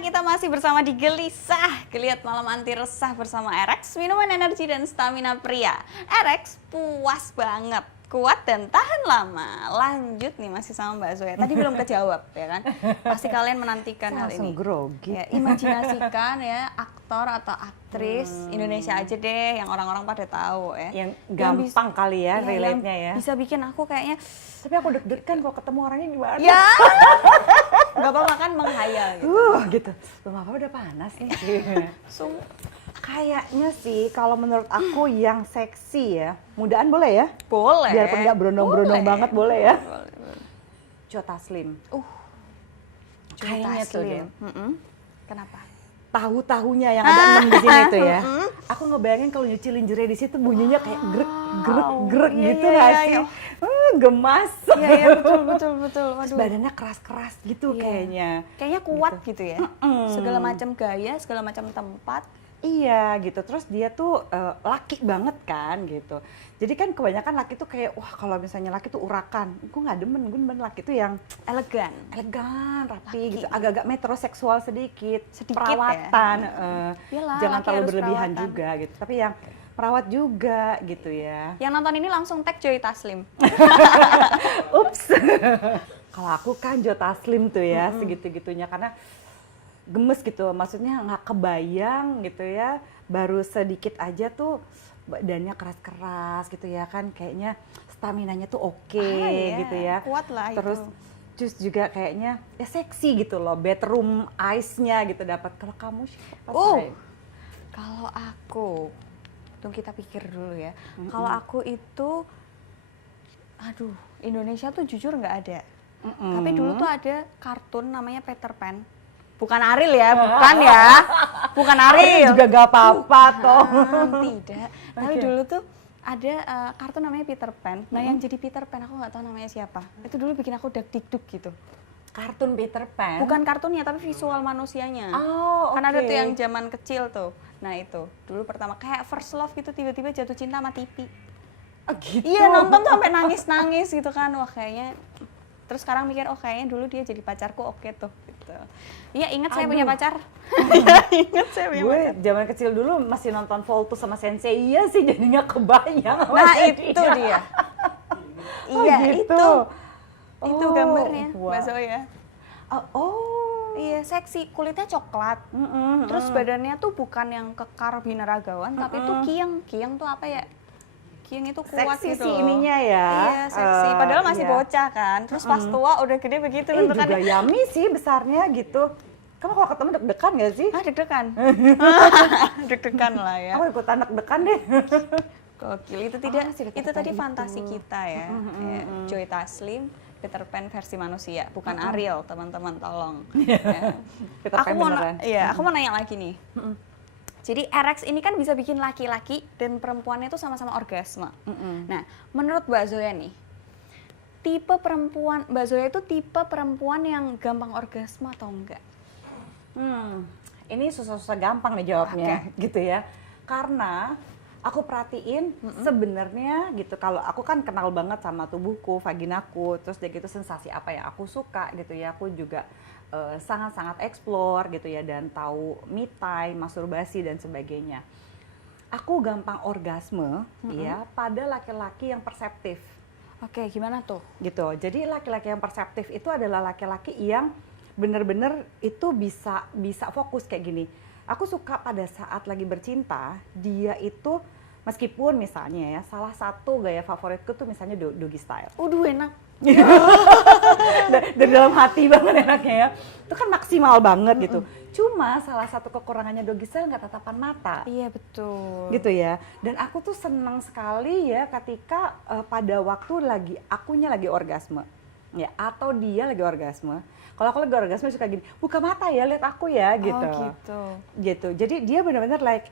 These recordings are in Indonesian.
kita masih bersama di Gelisah, Geliat Malam Anti Resah bersama Erex, minuman energi dan stamina pria. Erex puas banget, kuat dan tahan lama. Lanjut nih masih sama Mbak Zoya. Tadi belum kejawab ya kan? Pasti kalian menantikan hal ini. Grogi. Ya, imajinasikan ya aktor atau aktris Indonesia aja deh yang orang-orang pada tahu ya. Yang gampang kali ya relate-nya ya. Bisa bikin aku kayaknya, tapi aku deg-degan kalau ketemu orangnya gimana. ya nggak apa-apa kan menghayal gitu. Gitu. Belum apa udah panas nih. Kayak Kayaknya sih kalau menurut aku yang seksi ya, mudaan boleh ya? boleh. Biarpun nggak berondong-berondong banget boleh ya? Boleh. Joe Taslim. Kayaknya tuh Taslim. dia. Kenapa? Tahu-tahunya yang ada 6 di sini tuh ya. Aku ngebayangin kalau nyuci lingerie di situ bunyinya kayak grek Iya, gitu iya, nggak iya, sih? iya. Gemas. Iya betul. Terus Waduh. badannya keras-keras gitu Iya. kayaknya. Kayaknya kuat gitu ya. Segala macam gaya, segala macam tempat. Iya gitu, terus dia tuh laki banget kan gitu. Jadi kan kebanyakan laki tuh kayak, wah kalau misalnya laki tuh urakan. Gue gak demen, laki tuh yang Elegan, rapi Laki. gitu. Agak-agak metroseksual sedikit Ya. perawatan. Iyalah, Jangan laki terlalu harus berlebihan perawatan. juga gitu. Tapi yang perawat juga gitu ya. Yang nonton ini langsung tag Joy Taslim. Ups. Kalau aku kan Joe Taslim tuh ya, segitu-gitunya karena gemes gitu, maksudnya nggak kebayang gitu ya, baru sedikit aja tuh badannya keras-keras gitu ya kan, kayaknya staminanya tuh oke Iya, gitu ya. kuat lah Terus itu. terus juga kayaknya ya seksi gitu loh, bedroom eyes-nya gitu dapat. Kalau kamu siapa say? Kalau aku, tunggu kita pikir dulu ya. Kalau aku itu, aduh, Indonesia tuh jujur nggak ada. Tapi dulu tuh ada kartun namanya Peter Pan. Bukan Ariel ya, bukan ya. Bukan Ariel. Juga gak apa-apa toh. Tidak. Tapi dulu tuh ada kartun namanya Peter Pan. Nah yang jadi Peter Pan aku nggak tahu namanya siapa. Itu dulu bikin aku deg-deg gitu. Kartun Peter Pan? Bukan kartunnya tapi visual manusianya. Oh, Kan ada oke. tuh yang zaman kecil tuh. Nah itu dulu pertama kayak first love gitu, tiba-tiba jatuh cinta sama TV. Oh, gitu. Iya nonton tuh sampai nangis-nangis gitu kan. Wah kayaknya. Terus sekarang mikir oh kayaknya dulu dia jadi pacarku oke tuh. Gitu. Iya ingat saya punya pacar. Ingat saya punya Gue pacar. zaman kecil dulu masih nonton Voltus sama Sensei, iya sih jadi nggak kebayang. Nah itu dia. Oh, Iya gitu. itu Oh, gambarnya wah. Mbak Zoya. Oh. Iya seksi, kulitnya coklat. Terus badannya tuh bukan yang kekar binaragawan, tapi tuh kiang. Kiang tuh apa ya? Kiang itu kuat Seksi gitu sih loh. ininya ya. Iya seksi, padahal masih iya. bocah kan. Terus pas tua udah gede begitu Juga bentukannya. yummy sih besarnya gitu. Kamu kalau ketemu deg-degan gak sih? Ah deg-degan. Deg-degan lah ya. Aku ikutan deg-degan deh. Gokil, itu tidak, si Peter itu Pan tadi itu. fantasi kita ya. Ya, Joy Taslim, Peter Pan versi manusia, bukan Ariel teman-teman tolong. Ya. Peter Aku Pan mau, beneran. aku mau nanya lagi nih. Jadi Erex ini kan bisa bikin laki-laki dan perempuannya itu sama-sama orgasme. Nah, menurut Mbak Zoya nih, tipe perempuan, Mbak Zoya itu tipe perempuan yang gampang orgasme atau enggak? Ini susah-susah gampang nih jawabnya gitu ya. Karena aku perhatiin sebenarnya gitu, kalau aku kan kenal banget sama tubuhku, vaginaku, terus dia gitu sensasi apa yang aku suka gitu ya. Aku juga sangat-sangat explore gitu ya dan tahu me time, masturbasi dan sebagainya. Aku gampang orgasme ya pada laki-laki yang perseptif. Oke, gimana tuh? Gitu. Jadi laki-laki yang perseptif itu adalah laki-laki yang benar-benar itu bisa fokus kayak gini. Aku suka pada saat lagi bercinta, dia itu meskipun misalnya ya salah satu gaya favoritku tuh misalnya doggy style. Enak. Dari dalam hati banget enaknya ya. Itu kan maksimal banget gitu. Cuma salah satu kekurangannya doggy style nggak tatapan mata. Iya betul. Gitu ya. Dan aku tuh senang sekali ya ketika pada waktu akunya lagi orgasme. Ya, atau dia lagi orgasme. Kalau aku lagi orgasme suka gini, buka mata ya, lihat aku ya gitu. Oh gitu. Gitu. Jadi dia benar-benar like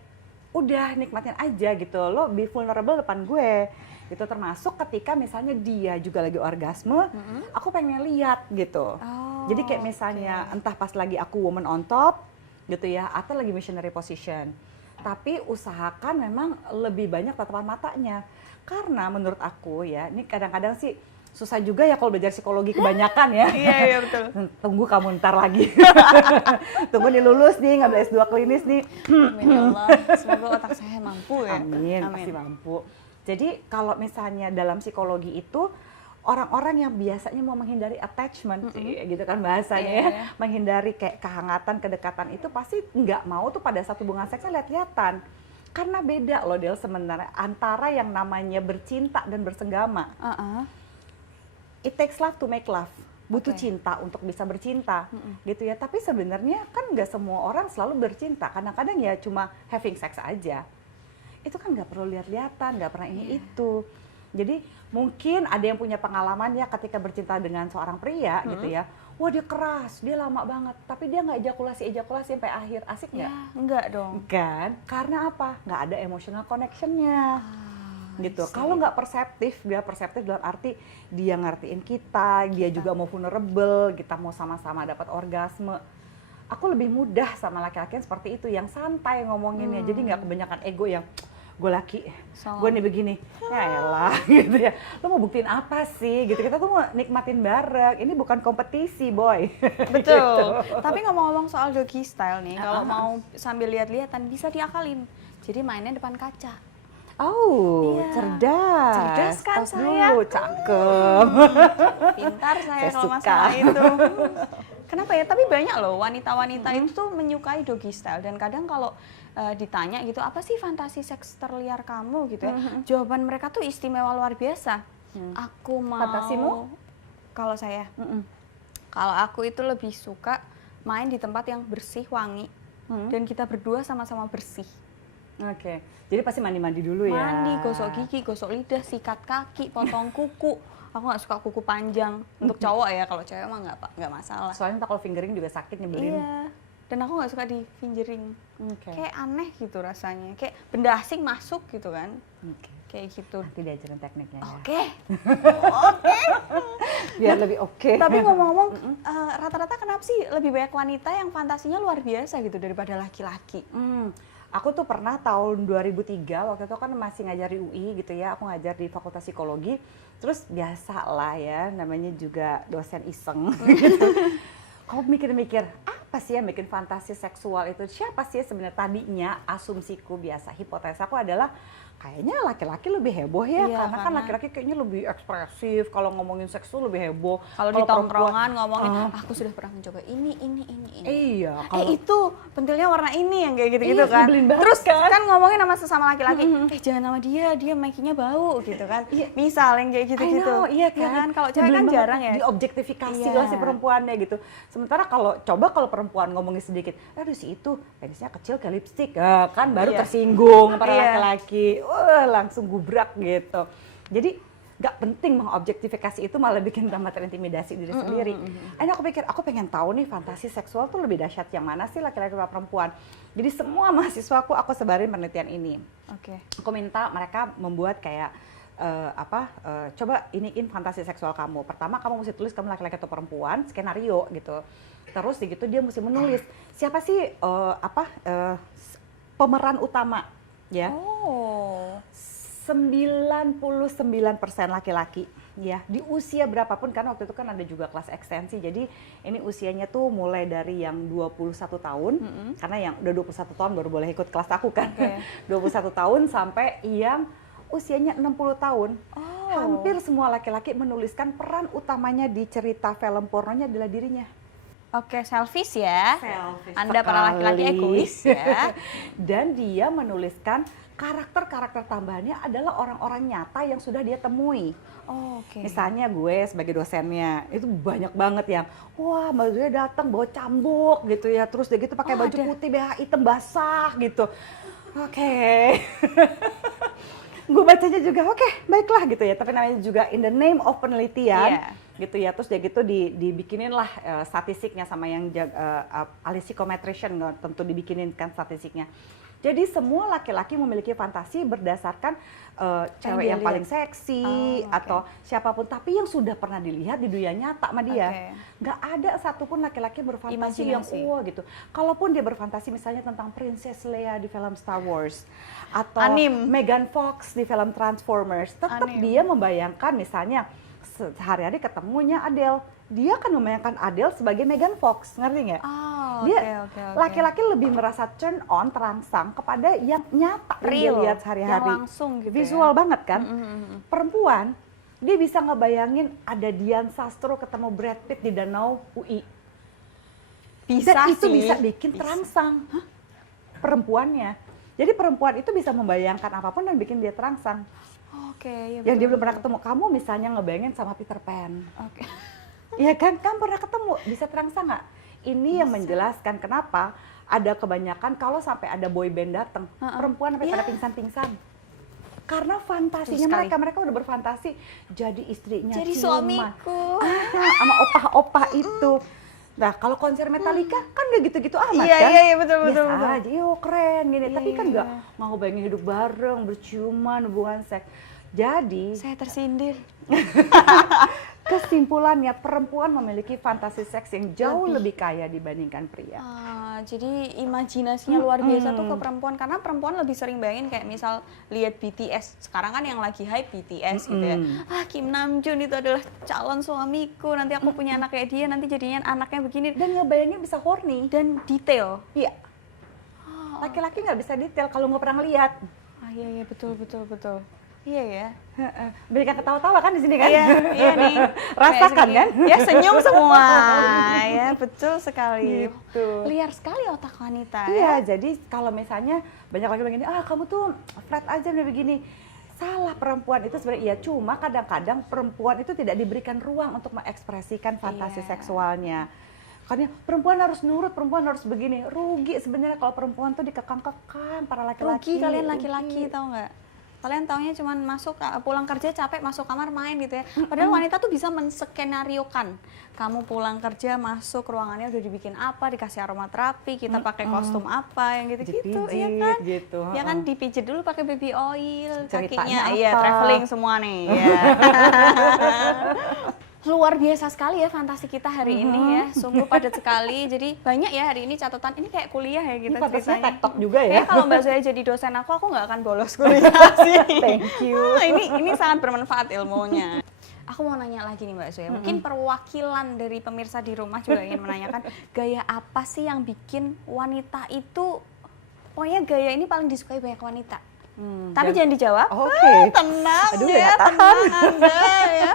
udah nikmatin aja gitu. Lo be vulnerable depan gue. Itu termasuk ketika misalnya dia juga lagi orgasme, aku pengen lihat gitu. Jadi kayak misalnya entah pas lagi aku woman on top gitu ya, atau lagi missionary position. Tapi usahakan memang lebih banyak tatapan matanya. Karena menurut aku ya, ini kadang-kadang sih susah juga ya kalau belajar psikologi kebanyakan ya. Iya betul. Tunggu kamu ntar lagi. Tunggu nih lulus nih, ngambil S2 klinis nih. Amin ya Allah. Semoga otak saya mampu ya. Amin, pasti mampu. Jadi kalau misalnya dalam psikologi itu orang-orang yang biasanya mau menghindari attachment, gitu kan bahasanya ya, menghindari kayak kehangatan, kedekatan itu pasti nggak mau tuh pada satu hubungan seksnya lihat-lihatan. Karena beda loh Del sebenarnya antara yang namanya bercinta dan bersenggama. It takes love to make love. Butuh cinta untuk bisa bercinta, gitu ya. Tapi sebenarnya kan nggak semua orang selalu bercinta. Kadang-kadang ya cuma having sex aja. Itu kan nggak perlu lihat-lihatan, nggak pernah ini itu. Jadi mungkin ada yang punya pengalaman ya ketika bercinta dengan seorang pria gitu ya. Wah dia keras, dia lama banget, tapi dia nggak ejakulasi sampai akhir. Asik nggak? Ya, enggak dong. Kan? Karena apa? Nggak ada emotional connection-nya. Gitu. Kalau nggak perseptif, dia perseptif dalam arti dia ngertiin kita, dia juga mau vulnerable, kita mau sama-sama dapat orgasme. Aku lebih mudah sama laki-laki yang seperti itu, yang santai ngomonginnya, jadi nggak kebanyakan ego yang gue laki, gue nih begini, ya elah gitu ya. Lo mau buktiin apa sih gitu, kita tuh mau nikmatin bareng, ini bukan kompetisi boy. Betul, tapi ngomong-ngomong soal doggy style nih, kalau mau sambil lihat-lihatan bisa diakalin, jadi mainnya depan kaca. Oh, cerdas. Cerdas kan Tos saya. dulu, cakep. Pintar saya kalau suka. masalah itu. Kenapa ya? Tapi banyak loh wanita-wanita itu tuh menyukai doggy style dan kadang kalau ditanya gitu, apa sih fantasi seks terliar kamu gitu ya? Jawaban mereka tuh istimewa luar biasa. Aku mau. Fantasimu? Kalau saya, kalau aku itu lebih suka main di tempat yang bersih, wangi, dan kita berdua sama-sama bersih. Oke, jadi pasti mandi-mandi dulu ya? Mandi, gosok gigi, gosok lidah, sikat kaki, potong kuku. Aku nggak suka kuku panjang untuk cowok ya, kalau cewek mah nggak masalah. Soalnya kalau fingering juga sakit nyebelin. Iya, dan aku nggak suka di fingering. Okay. Kayak aneh gitu rasanya, kayak benda asing masuk gitu kan. Kayak gitu. Nanti diajarin tekniknya ya. Oke. Biar lebih oke. Tapi ngomong-ngomong, rata-rata kenapa sih lebih banyak wanita yang fantasinya luar biasa gitu daripada laki-laki? Aku tuh pernah tahun 2003, waktu itu kan masih ngajar di UI gitu ya, aku ngajar di Fakultas Psikologi, terus biasa lah ya, namanya juga dosen iseng gitu. Kau mikir-mikir, apa sih yang bikin fantasi seksual itu? Siapa sih sebenarnya tadinya asumsiku biasa, hipotesaku adalah kayaknya laki-laki lebih heboh ya, karena kan laki-laki kayaknya lebih ekspresif, kalau ngomongin seks tuh lebih heboh. Kalau di tongkrongan ngomongin, aku sudah pernah mencoba ini. Iya. Itu pentilnya warna ini yang kayak gitu-gitu kan. Banget, terus kan ngomongin sama sesama laki-laki, jangan sama dia makingnya bau gitu kan. Misal yang kayak gitu-gitu. Iya kan. Kalau cewek kan jarang ya. Diobjektifikasi lah si perempuannya gitu. Sementara kalau perempuan ngomongin sedikit, aduh si itu penisnya kecil kayak lipstik, kan baru tersinggung para laki-laki. Langsung gubrak gitu. Jadi nggak penting mengobjektifikasi itu, malah bikin tambah terintimidasi diri sendiri. Akhirnya aku pikir, aku pengen tahu nih fantasi seksual tuh lebih dahsyat yang mana sih, laki-laki atau perempuan. Jadi semua mahasiswaku aku sebarin penelitian ini. Aku minta mereka membuat kayak coba iniin fantasi seksual kamu. Pertama kamu mesti tulis kamu laki-laki atau perempuan, skenario gitu. Terus begitu dia mesti menulis siapa sih pemeran utama. Ya. 99% laki-laki ya, di usia berapapun, karena waktu itu kan ada juga kelas ekstensi, jadi ini usianya tuh mulai dari yang 21 tahun, karena yang udah 21 tahun baru boleh ikut kelas aku kan, 21 tahun sampai yang usianya 60 tahun. Hampir semua laki-laki menuliskan peran utamanya di cerita film pornonya adalah dirinya. Selfish ya. Anda sekali. para laki-laki egois ya. Dan dia menuliskan karakter-karakter tambahannya adalah orang-orang nyata yang sudah dia temui. Misalnya gue sebagai dosennya, itu banyak banget yang, wah Mbak Zoya datang bawa cambuk gitu ya, terus dia gitu pakai baju putih, BH hitam basah gitu. Gue bacanya juga, baiklah gitu ya, tapi namanya juga in the name of penelitian. Gitu ya, terus dia gitu dibikinin lah statistiknya sama yang ahli psikometrician, tentu dibikinin kan statistiknya. Jadi semua laki-laki memiliki fantasi berdasarkan cewek yang paling seksi atau siapapun, tapi yang sudah pernah dilihat di dunia nyata sama dia. Nggak ada satupun laki-laki berfantasi yang gitu. Kalaupun dia berfantasi misalnya tentang Princess Leia di film Star Wars atau Megan Fox di film Transformers, tetap dia membayangkan misalnya sehari-hari ketemunya Adele. Dia kan memainkan Adele sebagai Megan Fox, ngerti nggak? Oh, Dia oke. laki-laki lebih merasa turn on, terangsang kepada yang nyata yang dia Real, lihat sehari-hari. yang langsung gitu Visual ya. banget kan? Perempuan, dia bisa ngebayangin ada Dian Sastro ketemu Brad Pitt di Danau UI. Bisa Dan itu sih. bisa bikin terangsang. Perempuannya. Jadi perempuan itu bisa membayangkan apapun dan bikin dia terangsang. Oke, ya Yang dia betul, belum pernah betul. ketemu. Kamu misalnya ngebayangin sama Peter Pan. Oke. Iya kan? Kamu pernah ketemu, bisa terangsang nggak? Ini yang menjelaskan kenapa ada kebanyakan kalau sampai ada boy band datang, perempuan sampai pada pingsan-pingsan. Karena fantasinya Betul sekali. mereka udah berfantasi jadi istrinya, Jadi ciuman. suamiku. Sama opah-opah itu. Nah, kalau konser Metallica kan gak gitu-gitu amat Iya, kan? iya, betul, Biasa betul. aja, yo keren gini. Iya, Tapi kan iya, nggak iya. mau bayangin hidup bareng, berciuman, hubungan seks. Jadi Saya tersindir. kesimpulannya perempuan memiliki fantasi seks yang jauh lebih kaya dibandingkan pria. Jadi imajinasinya luar biasa tuh ke perempuan, karena perempuan lebih sering bayangin kayak misal lihat BTS. Sekarang kan yang lagi hype BTS gitu ya. Kim Namjoon itu adalah calon suamiku, nanti aku punya anak kayak dia, nanti jadinya anaknya begini, Dan ngebayangin bisa horny. dan detail. Iya. Laki-laki nggak bisa detail kalau nggak pernah lihat. Iya betul. Iya ya. Berikan ketawa-tawa kan di sini kan? Iya nih. Rasakan Kayak kan? segini. Ya senyum semua. Ya betul sekali. Gitu. Liar sekali otak wanita. Iya, Ya. jadi kalau misalnya banyak laki begini, kamu tuh flat aja udah begini. Salah, perempuan itu sebenarnya iya, cuma kadang-kadang perempuan itu tidak diberikan ruang untuk mengekspresikan fantasi Iya. seksualnya. Karena perempuan harus nurut, perempuan harus begini. Rugi sebenarnya kalau perempuan tuh dikekang-kekang para laki-laki. Rugi kalian laki-laki, tahu nggak? Kalian taunya cuman masuk, pulang kerja capek, masuk kamar main gitu ya. Padahal wanita tuh bisa menskenariokan. Kamu pulang kerja, masuk ruangannya udah dibikin apa, dikasih aromaterapi, kita pakai kostum apa, yang gitu-gitu, iya kan? Gitu. Ya kan dipijit dulu pakai baby oil, Ceritanya kakinya, iya apa? traveling semua nih. Ya. Luar biasa sekali ya fantasi kita hari ini ya, sungguh padat sekali. Jadi banyak ya hari ini catatan, ini kayak kuliah ya Ini kita fantasnya ceritanya. TikTok juga ya. Kayak kalau Mbak Zoya jadi dosen aku nggak akan bolos kuliah sih. Thank you. Ini sangat bermanfaat ilmunya. Aku mau nanya lagi nih Mbak Zoya, mungkin perwakilan dari pemirsa di rumah juga ingin menanyakan, gaya apa sih yang bikin wanita itu, pokoknya gaya ini paling disukai banyak wanita? Tapi jangan dijawab. Oke. Tenang Aduh, ya, nggak tahan. tenang Anda ya.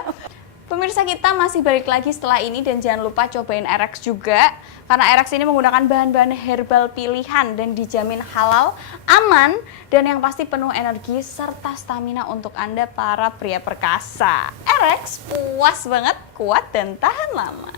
Pemirsa kita masih balik lagi setelah ini dan jangan lupa cobain RX juga. Karena RX ini menggunakan bahan-bahan herbal pilihan dan dijamin halal, aman, dan yang pasti penuh energi serta stamina untuk Anda para pria perkasa. RX puas banget, kuat dan tahan lama.